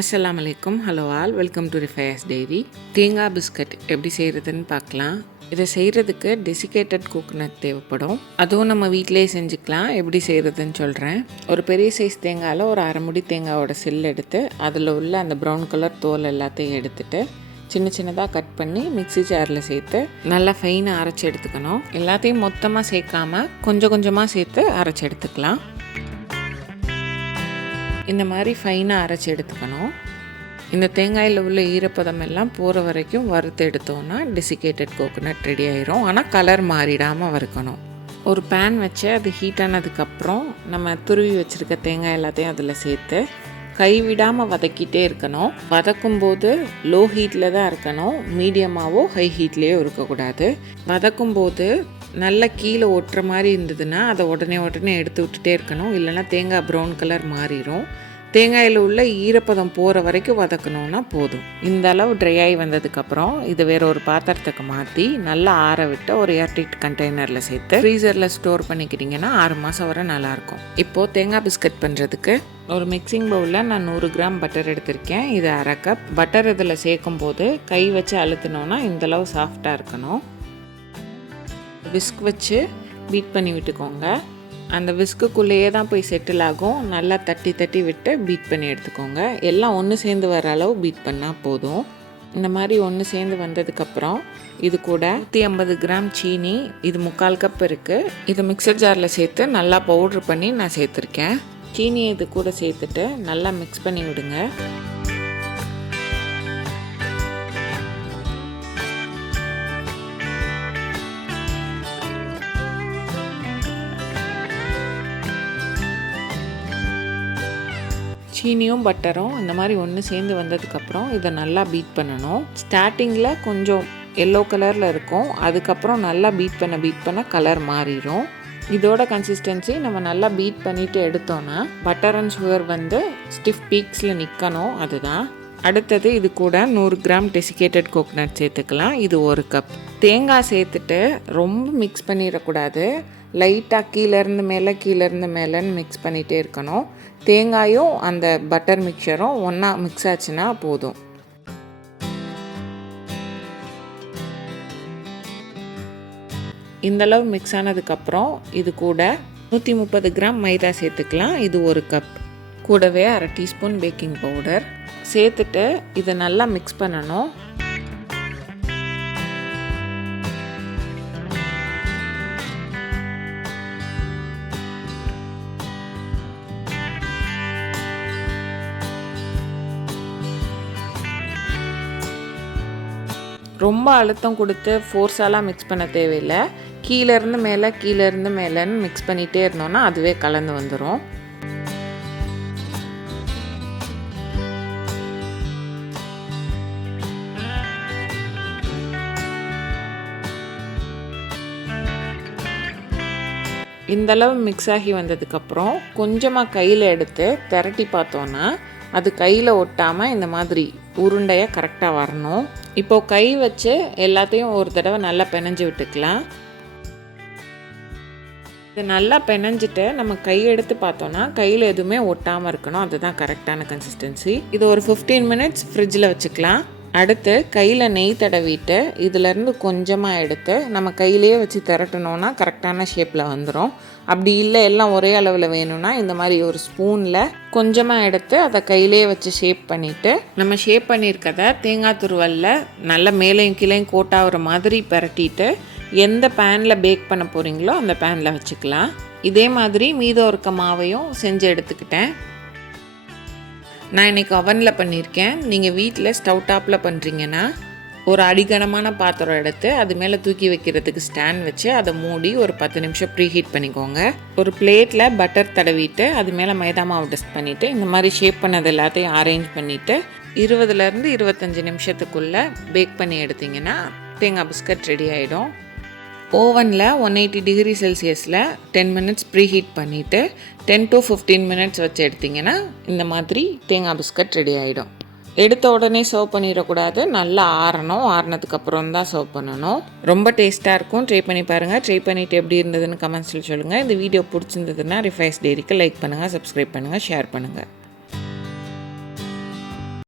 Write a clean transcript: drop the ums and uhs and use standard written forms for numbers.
அஸ்ஸலாமு அலைக்கும். Hello all, welcome to Rifayers diary. தேங்காய் பிஸ்கட் எப்படி செய்கிறதுன்னு பார்க்கலாம். இதை செய்கிறதுக்கு டெசிகேட்டட் கோகோனட் தேவைப்படும். அதுவும் நம்ம வீட்டிலே செஞ்சுக்கலாம். எப்படி செய்கிறதுன்னு சொல்கிறேன். ஒரு பெரிய சைஸ் தேங்காயில் ஒரு அரை முடி தேங்காயோட செல் எடுத்து அதில் உள்ள அந்த ப்ரௌன் கலர் தோல் எல்லாத்தையும் எடுத்துட்டு சின்ன சின்னதாக கட் பண்ணி மிக்ஸி ஜாரில் சேர்த்து நல்லா ஃபைனாக அரைச்சி எடுத்துக்கணும். எல்லாத்தையும் மொத்தமாக சேர்க்காம கொஞ்சம் கொஞ்சமாக சேர்த்து அரைச்சி எடுத்துக்கலாம். இந்த மாதிரி ஃபைனாக அரைச்சி எடுத்துக்கணும். இந்த தேங்காயில் உள்ள ஈரப்பதம் எல்லாம் போகிற வரைக்கும் வறுத்து எடுத்தோன்னா டெசிகேட்டட் கோகோனட் ரெடி ஆயிரும். ஆனால் கலர் மாறிடாமல் வறுக்கணும். ஒரு பேன் வச்சு அது ஹீட் ஆனதுக்கப்புறம் நம்ம துருவி வச்சுருக்க தேங்காய் எல்லாத்தையும் அதில் சேர்த்து கைவிடாமல் வதக்கிட்டே இருக்கணும். வதக்கும்போது லோ ஹீட்டில் தான் இருக்கணும். மீடியமாகவோ ஹை ஹீட்லேயோ இருக்கக்கூடாது. வதக்கும்போது நல்லா கீழே ஒட்டுற மாதிரி இருந்ததுன்னா அதை உடனே எடுத்து விட்டுட்டே இருக்கணும். இல்லைன்னா தேங்காய் ப்ரௌன் கலர் மாறிடும். தேங்காயில் உள்ள ஈரப்பதம் போகிற வரைக்கும் வதக்கணுன்னா போதும். இந்த அளவு ட்ரை ஆகி வந்ததுக்கப்புறம் இதை வேறு ஒரு பாத்திரத்துக்கு மாற்றி நல்லா ஆற விட்டு ஒரு ஏர்டைட் கண்டெய்னரில் சேர்த்து ஃப்ரீசரில் ஸ்டோர் பண்ணிக்கிட்டிங்கன்னா 6 மாதம் வரை நல்லாயிருக்கும். இப்போது தேங்காய் பிஸ்கட் பண்ணுறதுக்கு ஒரு மிக்சிங் பவுலில் நான் 100 கிராம் பட்டர் எடுத்திருக்கேன். இது அரை கப். பட்டர் இதில் சேர்க்கும் போது கை வச்சு அழுத்தினோன்னா இந்தளவு சாஃப்டாக இருக்கணும். விஸ்க் வச்சு பீட் பண்ணி விட்டுக்கோங்க. அந்த விஸ்க்குள்ளேயே தான் போய் செட்டில் ஆகும். நல்லா தட்டி தட்டி விட்டு பீட் பண்ணி எடுத்துக்கோங்க. எல்லாம் ஒன்று சேர்ந்து வர அளவு பீட் பண்ணால் போதும். இந்த மாதிரி ஒன்று சேர்ந்து வந்ததுக்கப்புறம் இது கூட 150 கிராம் சீனி, இது 3/4 கப் இருக்குது. இது மிக்சர் ஜாரில் சேர்த்து நல்லா பவுட்ரு பண்ணி நான் சேர்த்துருக்கேன். சீனியை இது கூட சேர்த்துட்டு நல்லா மிக்ஸ் பண்ணி விடுங்க. சீனியும் பட்டரும் இந்த மாதிரி ஒன்று சேர்ந்து வந்ததுக்கப்புறம் இதை நல்லா பீட் பண்ணணும். ஸ்டார்டிங்கில் கொஞ்சம் எல்லோ கலரில் இருக்கும். அதுக்கப்புறம் நல்லா பீட் பண்ண கலர் மாறிடும். இதோட கன்சிஸ்டன்சி நம்ம நல்லா பீட் பண்ணிவிட்டு எடுத்தோன்னா பட்டர் அண்ட் சுகர் வந்து ஸ்டிஃப் பீக்ஸில் நிற்கணும். அதுதான். அடுத்தது இது கூட 100 கிராம் டெசிகேட்டட் கோகோனட் சேர்த்துக்கலாம். இது 1 கப். தேங்காய் சேர்த்துட்டு ரொம்ப மிக்ஸ் பண்ணிடக்கூடாது. லைட்டாக கீழேருந்து மேலேன்னு மிக்ஸ் பண்ணிகிட்டே இருக்கணும். தேங்காயும் அந்த பட்டர் மிக்சரும் ஒன்றா மிக்ஸ் ஆச்சுன்னா போதும். இந்தளவு மிக்ஸ் ஆனதுக்கப்புறம் இது கூட 130 கிராம் மைதா சேர்த்துக்கலாம். இது 1 கப். கூடவே அரை டீஸ்பூன் பேக்கிங் பவுடர் சேர்த்துட்டு இதை நல்லா மிக்ஸ் பண்ணணும். ரொம்ப அழுத்தம் கொடுத்து ஃபோர்ஸாலாம் மிக்ஸ் பண்ண தேவையில்லை. கீழேருந்து மேலேன்னு மிக்ஸ் பண்ணிகிட்டே இருந்தோன்னா அதுவே கலந்து வந்துடும். இந்தளவு மிக்ஸ் ஆகி வந்ததுக்கப்புறம் கொஞ்சமாக கையில் எடுத்து திரட்டி பார்த்தோன்னா அது கையில் ஒட்டாமல் இந்த மாதிரி உருண்டையாக கரெக்டாக வரணும். இப்போது கை வச்சு எல்லாத்தையும் ஒரு தடவை நல்லா பிணைஞ்சு விட்டுக்கலாம். இது நல்லா பிணைஞ்சிட்டு நம்ம கை எடுத்து பார்த்தோன்னா கையில் எதுவுமே ஒட்டாமல் இருக்கணும். அதுதான் கரெக்டான கன்சிஸ்டன்சி. இது ஒரு 15 மினிட்ஸ் ஃப்ரிட்ஜில் வச்சுக்கலாம். அடுத்து கையில் நெய் தடவிட்டு இதிலேருந்து கொஞ்சமாக எடுத்து நம்ம கையிலேயே வச்சு திரட்டணுன்னா கரெக்டான ஷேப்பில் வந்துடும். அப்படி இல்லை எல்லாம் ஒரே அளவில் வேணும்னா இந்த மாதிரி ஒரு ஸ்பூனில் கொஞ்சமாக எடுத்து அதை கையிலேயே வச்சு ஷேப் பண்ணிவிட்டு நம்ம ஷேப் பண்ணியிருக்கதை தேங்காய் துருவலில் நல்லா மேலேயும் கீழேயும் கோட்டாகிற மாதிரி பரட்டிட்டு எந்த பேனில் பேக் பண்ண போகிறீங்களோ அந்த பேனில் வச்சுக்கலாம். இதே மாதிரி மீதம் இருக்க மாவையும் செஞ்சு எடுத்துக்கிட்டேன். நான் இன்றைக்கி அவனில் பண்ணியிருக்கேன். நீங்கள் வீட்டில் ஸ்டவ் டாப்பில் பண்ணுறீங்கன்னா ஒரு அடிகனமான பாத்திரம் எடுத்து அது மேலே தூக்கி வைக்கிறதுக்கு ஸ்டாண்ட் வச்சு அதை மூடி ஒரு 10 நிமிஷம் ப்ரீ ஹீட் பண்ணிக்கோங்க. ஒரு பிளேட்டில் பட்டர் தடவிட்டு அது மேலே மைதா மாவு டஸ்ட் பண்ணிவிட்டு இந்த மாதிரி ஷேப் பண்ணது எல்லாத்தையும் அரேஞ்ச் பண்ணிவிட்டு 20லேருந்து 25 நிமிஷத்துக்குள்ளே பேக் பண்ணி எடுத்திங்கன்னா தேங்காய் பிஸ்கட் ரெடி ஆகிடும். ஓவனில் 180 டிகிரி செல்சியஸில் 10 மினிட்ஸ் ப்ரீ ஹீட் பண்ணிவிட்டு 10 to 15 மினிட்ஸ் வச்சு எடுத்திங்கன்னா இந்த மாதிரி தேங்காய் பிஸ்கட் ரெடி ஆகிடும். எடுத்த உடனே சர்வ் பண்ணிடக்கூடாது. நல்லா ஆறினதுக்கப்புறம் தான் சர்வ் பண்ணணும். ரொம்ப டேஸ்ட்டாக இருக்கும். ட்ரை பண்ணி பாருங்கள். ட்ரை பண்ணிவிட்டு எப்படி இருந்ததுன்னு கமெண்ட்ஸில் சொல்லுங்கள். இந்த வீடியோ பிடிச்சிருந்ததுன்னா ரிஃபயர்ஸ் டைரிக்கு லைக் பண்ணுங்கள், சப்ஸ்கிரைப் பண்ணுங்கள், ஷேர் பண்ணுங்கள்.